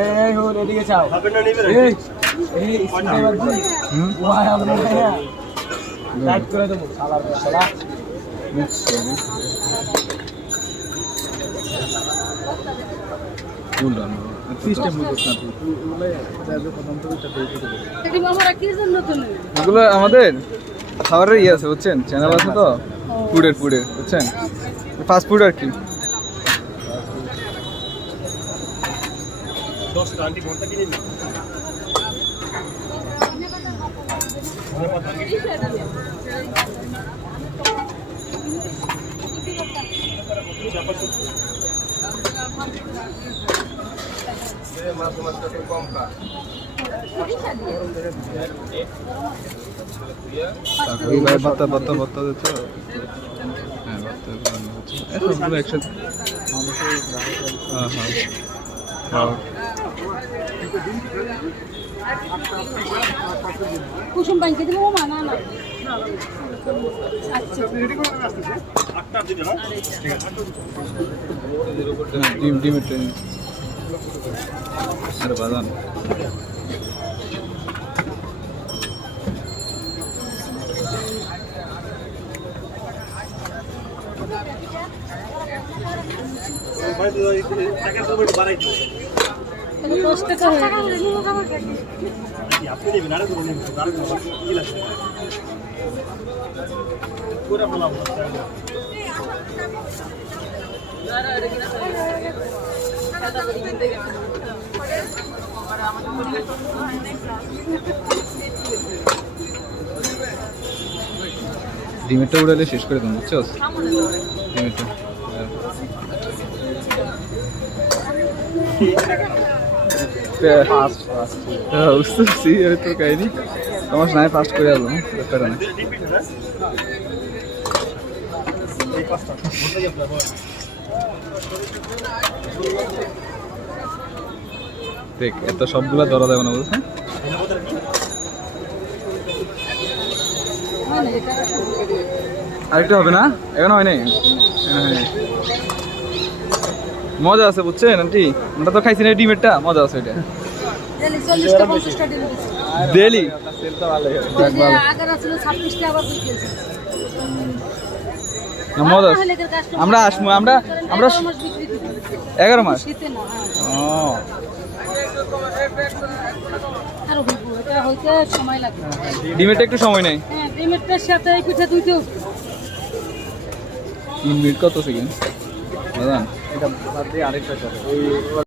এই হো এদিকে চাও হবে না নিবে এই স্নাইপার ভাই ওয়াই আমরা লাইট করে দেবো শালার শালা বুঝলাম সিস্টেম বুঝছ না তুই প্রথম তো এটা দেখে দেবো এটি আমরা কি জন্য তো এগুলো আমাদের খাবারের ইয়ে আছে বুঝছেন চ্যানেল আছে তো ফুডের বুঝছেন ফাস্ট ফুড আর কি 10 টা আন্টি ভর্তা কিনে নিন भत्ता देते कुसुम बैंके दिबो माना ना अच्छा डिम ट्रेन अरे बादाम भाई तो টাকা তো বড় বাড়াই দিও 10 টাকা হয়ে গেল আপনি নেবেন আরে ধরে নেবেন তার কি লাগবে পুরো বলাম ডিমেটা উড়ালে শেষ করে দেন বুঝছস ডিমেটা ফাস্ট বুঝতেছি আরে তো কাহিনি তোমার নাই ফাস্ট করে আলো ব্যাপার না দেখ এত সবগুলা ধরা যাবে না বুঝছেন আরেকটা হবে না এখন হয় নাই মজা আছে বুঝছেন আন্টি আমরা তো খাইছি না ডিমেরটা মজা আছে এটা ডেলি মজা আমরা আসবো আমরা 11 মাস ডিমেরটা একটু সময় নেই ডিমেরটার সাথে পিঠা দুইতে 3 মিনিট কত সেকেন্ড দাদা এটা বাদ দিয়ে আরেকটা